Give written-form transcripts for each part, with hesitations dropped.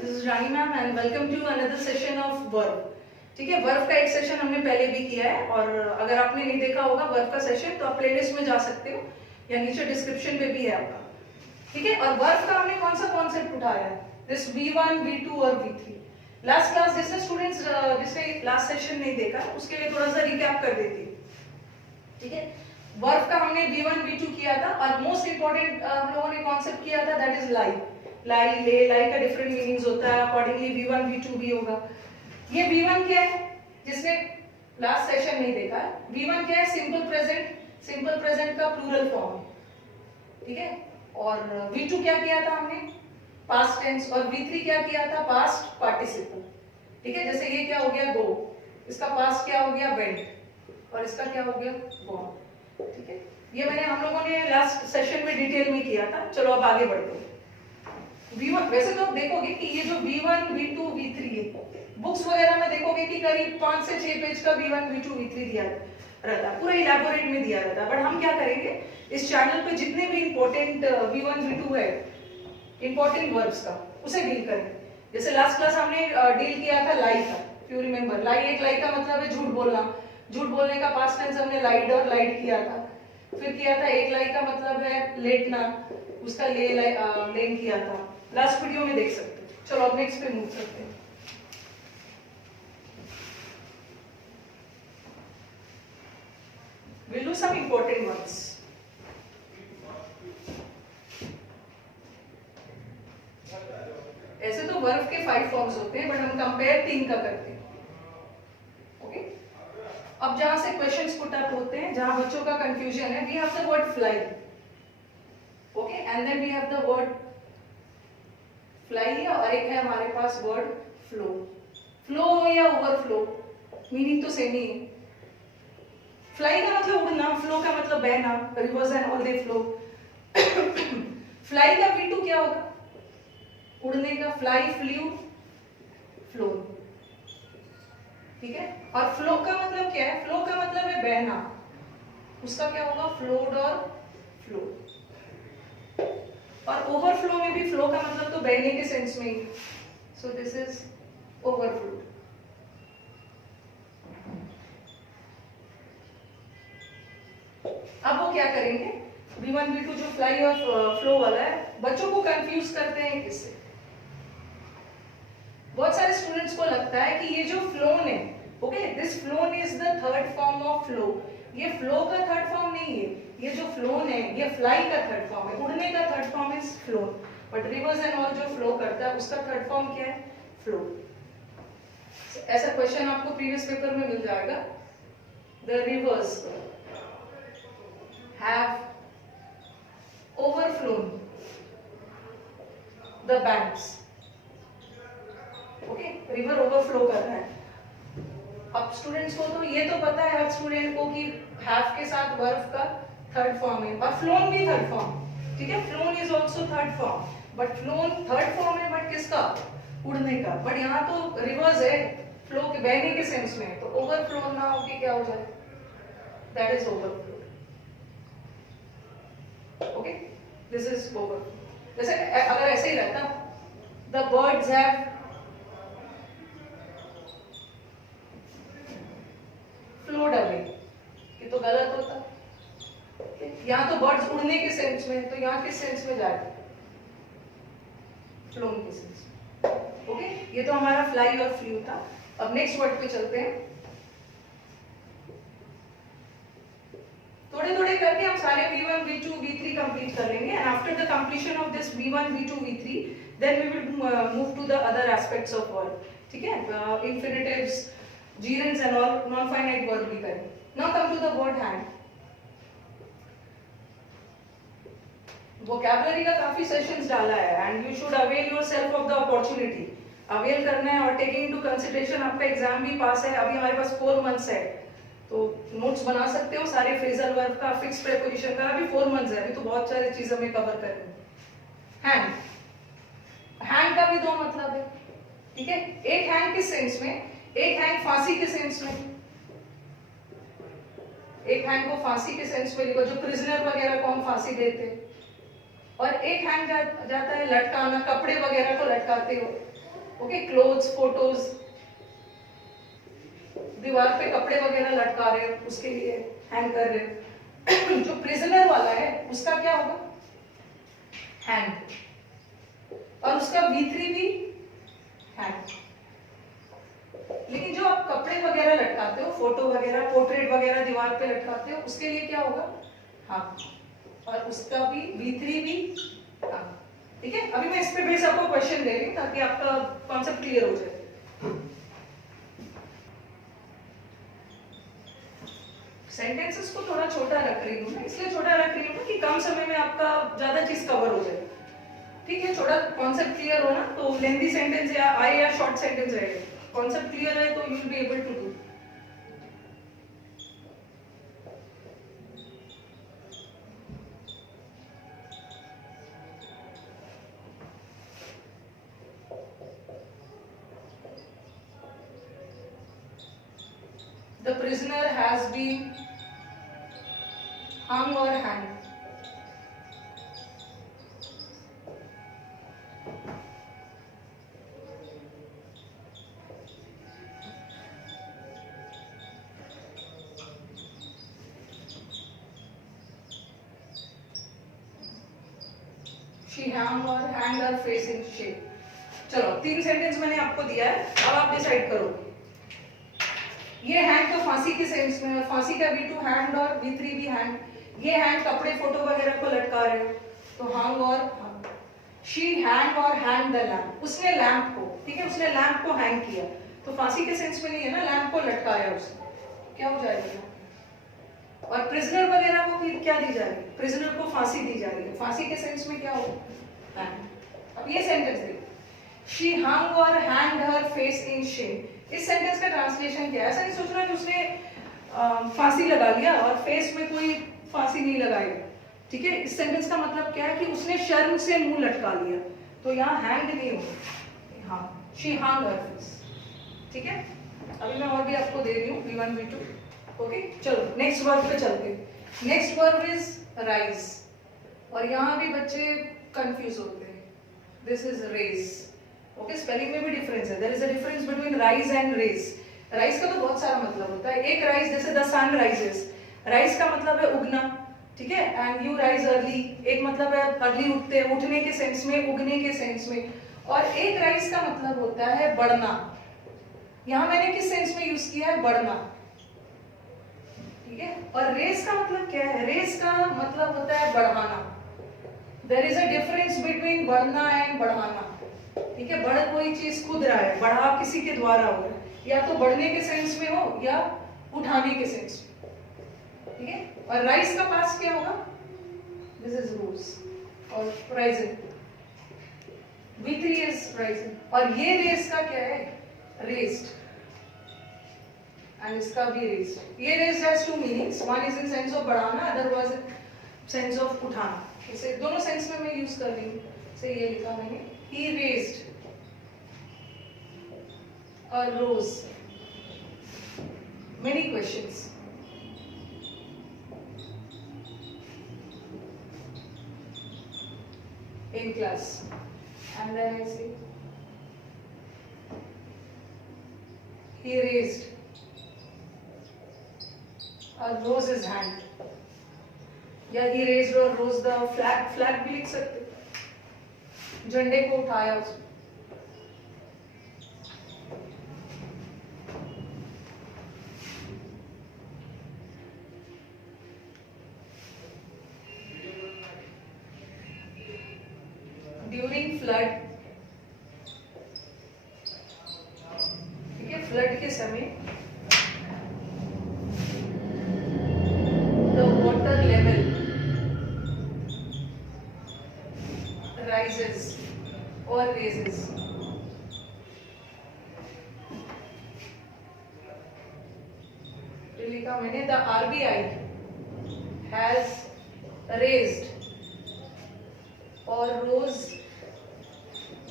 This is Rani ma'am and welcome to another session of verb. ठीक है, verb का एक सेशन हमने पहले भी किया है और अगर आपने नहीं देखा होगा वर्ब का सेशन तो आप प्लेलिस्ट में जा सकते हो या नीचे डिस्क्रिप्शन पे भी है आपका। ठीक है, और वर्ब का हमने कौन सा कॉन्सेप्ट उठाया है, दिस V1, V2 और V3। लास्ट क्लास जिसने स्टूडेंट्स जिसने लास्ट सेशन नहीं देखा उसके लिए थोड़ा सा रिकैप कर देती हूँ। ठीक है, वर्ब का हमने V1, V2 किया था और मोस्ट इंपॉर्टेंट हम लोगों ने कॉन्सेप्ट किया था दैट इज लाई। लाई ले लाई का डिफरेंट मीनिंग्स होता है, अकॉर्डिंगली V1, V2 भी होगा। ये V1 क्या है, जिसने लास्ट सेशन नहीं देखा है, V1 क्या है, सिंपल प्रेजेंट, सिंपल प्रेजेंट का प्लूरल फॉर्म है। ठीक है, और V2 क्या किया था हमने, पास्ट टेंस, और V3 क्या किया था, पास्ट पार्टिसिपल। ठीक है, जैसे ये क्या हो गया गो, इसका पास्ट क्या हो गया वेंट, और इसका क्या हो गया गॉन। ठीक है, ये मैंने हम लोगों ने लास्ट सेशन में डिटेल में किया था। चलो अब आगे बढ़ते हैं। V1 वैसे तो आप देखोगे कि ये जो V1, V2, V3 है, बुक्स वगैरह में देखोगे कि करीब 5 से 6 पेज का V1, V2, V3 दिया रहता है, पूरा इलैबोरेट में दिया रहता है। बट हम क्या करेंगे, इस चैनल पे जितने भी इंपॉर्टेंट V1, V2 है, इंपॉर्टेंट वर्ब्स का, उसे डील करेंगे। जैसे लास्ट क्लास हमने डील किया था लाई का, इफ यू रिमेंबर। लाई, एक लाई का मतलब है झूठ बोलना, झूठ बोलने का पास्ट टेंस हमने लाइड और लाइट किया था। फिर किया था एक लाई का मतलब है लेटना, उसका लेन किया था, लास्ट वीडियो में देख सकते हैं। चलो अब नेक्स्ट पे मूव करते हैं। We'll do some important ones. ऐसे तो वर्ब के 5 फॉर्म्स होते हैं बट हम कंपेयर 3 का करते हैं। ओके, अब जहां से क्वेश्चंस पुट अप होते हैं, जहां बच्चों का कंफ्यूजन है, we have the word fly. Okay, and then we have the word fly, और एक है हमारे पास वर्ड फ्लो। फ्लो या ओवरफ्लो, मीनिंग तो सेम ही है। फ्लाई का मतलब उड़ना, फ्लो का मतलब बहना, rivers and all they flow. Fly का V2 क्या होगा, उड़ने का, फ्लाई, फ्लू, फ्लो। ठीक है, और फ्लो का मतलब क्या है, फ्लो का मतलब है बहना, उसका क्या होगा, फ्लोड और फ्लो। और ओवरफ्लो में भी फ्लो का मतलब तो बहने के सेंस में ही, सो दिस इज ओवरफ्लो। अब वो क्या करेंगे, V1, V2 जो फ्लाई और फ्लो वाला है, बच्चों को कंफ्यूज करते हैं किससे। बहुत सारे स्टूडेंट्स को लगता है कि ये जो फ्लोन है, okay, this phloem is the third form of flow. ये फ्लो का थर्ड फॉर्म नहीं है, ये जो फ्लोन है ये फ्लाई का थर्ड फॉर्म है। उड़ने का third form is phloem, but reverse and all जो फ्लो करता है उसका थर्ड फॉर्म क्या है, फ्लो। ऐसा क्वेश्चन आपको प्रीवियस पेपर में मिल जाएगा। The reverse have overflown the banks. Okay, river overflow कर रहा है। अब स्टूडेंट्स को तो ये तो पता है हर स्टूडेंट को कि have के साथ वर्ब का थर्ड फॉर्म है, और फ्लोन भी थर्ड फॉर्म। ठीक है, phloem is also third form, but phloem third form है, बट किसका, उड़ने का। बट यहाँ तो रिवर्स है, फ्लो के बहने के सेंस में, तो ओवरफ्लो ना होके क्या हो जाए, that is overflow. Okay, this is over. जैसे अगर ऐसे ही रहता, the birds have flowed away, ये तो गलत होता। यहाँ तो बर्ड्स उड़ने के सेंस में, तो यहाँ किस सेंस में जाएगा, फ्लोन के सेंस में। ओके, ये तो हमारा फ्लाई और फ्लू था। अब नेक्स्ट वर्ड पे चलते हैं। थोड़े थोड़े करके हम सारे V1, V2, V3 कंप्लीट कर लेंगे, and after the completion of this V1, V2, V3 then we will move to the other aspects of verb. ठीक है, infinitives, gerunds and all, non finite verb भी करेंगे। Now come to the word hand. Vocabulary का काफी sessions डाला है and you should avail yourself of the opportunity. Avail करना है, और टेकिंग इनटू कंसीडरेशन आपका एग्जाम भी पास है, अभी हमारे पास 4 मंथ्स है, तो नोट्स बना सकते हो सारे फ्रेजल वर्ब का, फिक्स प्रीपोजिशन का। अभी 4 मंथ्स है, अभी तो बहुत सारी चीजें हमें कवर करनी है। हैंड, हैंड का भी 2 मतलब है। ठीक है, एक हैंग किस सेंस में, एक हैंग फांसी के सेंस में। एक हैंग को फांसी के सेंस में लिखो, जो प्रिजनर वगैरह को हम फांसी देते, और एक हैंग जाता है लटकाना, कपड़े वगैरह को लटकाते हो, ओके, क्लोथ्स, फोटोज, दीवार पे कपड़े वगैरह लटका रहे हो उसके लिए हैंग कर रहे हो। जो प्रिजनर वाला है उसका क्या होगा, हैंग, और उसका V3 भी हैंग। लेकिन जो आप कपड़े वगैरह लटकाते हो, फोटो वगैरह, पोर्ट्रेट वगैरह दीवार पे लटकाते हो, उसके लिए क्या होगा, हाँ, और उसका भी V3 भी हाँ। ठीक है, अभी मैं इस पे बेस आपको क्वेश्चन दे रही हूँ ताकि आपका कॉन्सेप्ट क्लियर हो जाए। सेंटेंसेस को थोड़ा छोटा रख रही हूँ, इसलिए छोटा रख रही हूँ कि कम समय में आपका ज्यादा चीज कवर हो जाए। ठीक है, थोड़ा कॉन्सेप्ट क्लियर हो ना, तो लेंथी सेंटेंस या आए या शॉर्ट सेंटेंस रहेगा, कॉन्सेप्ट क्लियर है तो you will be able to do. The prisoner has been hung or hanged. She hung or hanged her face in shame. चलो 3 सेंटेंस मैंने आपको दिया है, अब आप डिसाइड करो। ये हैंग तो फांसी के सेंस में, फांसी का V2 हैंग और V3 भी हैंग। ये हैंग कपड़े फोटो वगैरह को लटका रहे हो तो हंग और हंग। शी हैंग और हैंग द लैम्प, उसने लैंप को, ठीक है, उसने लैंप को हैंग किया, तो फांसी के सेंस में नहीं है ना, लैंप को लटकाया उसने, क्या हो जाएगा। और प्रिजनर वगैरह को फिर क्या दी जा रही है, प्रिजनर को फांसी दी जा रही है, फांसी के सेंस में क्या होगा, हैंग। अब ये सेंटेंस देखो, शी हंग और hang her face in Shem. इस सेंटेंस का ट्रांसलेशन क्या है, ऐसा नहीं सोचना कि उसने फांसी लगा लिया और फेस में कोई फांसी नहीं लगाई। ठीक है, इस सेंटेंस का मतलब क्या है कि उसने शर्म से मुंह लटका लिया, तो यहाँ हैंग नहीं होगा, हाँ, शी हंग हर फेस। ठीक है, अभी मैं और भी आपको दे रही हूँ V1 V2। ओके, चलो नेक्स्ट वर्ब पे चलते हैं। नेक्स्ट वर्ब इज राइज, और यहाँ भी बच्चे कंफ्यूज होते हैं, this is raise. Okay, spelling में भी डिफरेंस है, there is a difference between rise and raise. Rise का तो बहुत सारा मतलब होता है, एक राइज जैसे द सन राइजेस, राइज का मतलब है उगना, ठीक है, एंड यू राइज अर्ली, एक मतलब है अर्ली उठते, उठने के सेंस में, उगने के सेंस में। और एक राइज का मतलब होता है बढ़ना, यहाँ मैंने किस सेंस में यूज किया है, बढ़ना, ठीक है। और रेस का मतलब क्या है, रेस का मतलब होता है बढ़ाना। There is a difference between बढ़ना एंड बढ़ाना, ठीक है। बढ़ कोई चीज कूद रहा है, बढ़ा किसी के द्वारा हो रहा है, या तो बढ़ने के सेंस में हो या उठाने के सेंस में, ठीक है। और राइज का पास क्या होगा, दिस इज रोज, और राइजिंग, V3 इज राइजिंग। और ये रेस का क्या है, रेस्ड, एंड इसका भी रेस्ड। ये raised has two meanings, one is in sense of बढ़ाना, other was in sense of उठाना। इसे दोनों सेंस में मैं यूज कर रही हूँ, से ये लिखा मैंने, he raised or rose many questions. In class, and then I say he raised or rose his hand, या he raised or rose the flag, flag भी लिख सकते, झंडे को उठाया उसने। ड्यूरिंग फ्लड, ठीक है, फ्लड के समय the water level rises or raises. लिखा मैंने, the RBI has raised or rose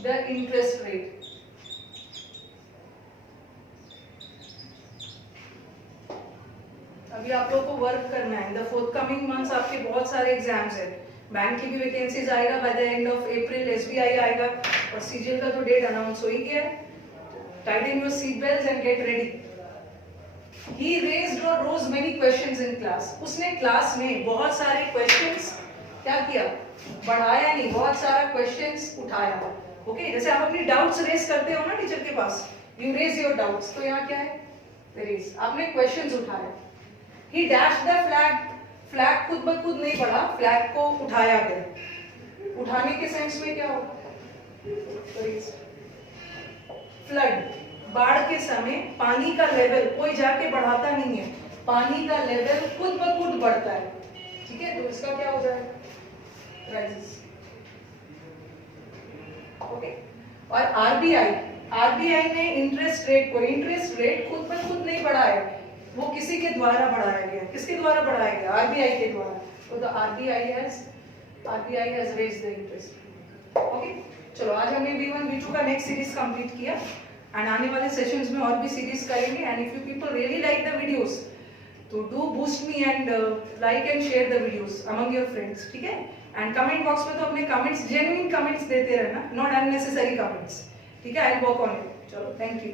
the interest rate. अभी आप लोगों को वर्क करना है, इन द फोर्थकमिंग मंथ्स आपके बहुत सारे एग्जाम्स है, बैंक की भी वैकेंसीज आएगा by the end of April, SBI आएगा, और CGL का तो डेट अनाउंस हो ही गया है। tighten your seat belts and get ready. He raised or rose many questions in class. उसने क्लास में बहुत सारे questions क्या किया, बढ़ाया नहीं, बहुत सारा questions उठाया. ओके, जैसे आप अपनी डाउट्स रेज करते हो ना टीचर के पास, यू रेज योर डाउट्स, तो यहाँ क्या है, रेज, आपने क्वेश्चंस उठाए. ही डैश द फ्लैग, फ्लैग खुद ब खुद नहीं बढ़ा, फ्लैग को उठाया गया. उठाने के सेंस में क्या होगा, फ्लड, बाढ़ के समय पानी का लेवल कोई जाके बढ़ाता नहीं है, पानी का लेवल खुद ब खुद बढ़ता है. ठीक है, तो इसका क्या हो जाएगा, राइजेस. ओके, और आरबीआई ने इंटरेस्ट रेट खुद ब खुद नहीं बढ़ाया, वो किसी के द्वारा बढ़ाया गया. किसके द्वारा बढ़ाया गया, आरबीआई के द्वारा. तो the RBI has raised the interest. Okay, चलो आज हमने V1 V2 का नेक्स्ट सीरीज कंप्लीट किया, एंड आने वाले सेशंस में और भी सीरीज करेंगे. And if you people really like the videos, तो do boost me and like and share the videos among your friends. ठीक है, एंड कमेंट बॉक्स में तो अपने कमेंट्स, जेन्युइन कमेंट्स देते रहना, नॉट अननेसेसरी कमेंट्स. ठीक है, I will work on it. चलो, थैंक यू.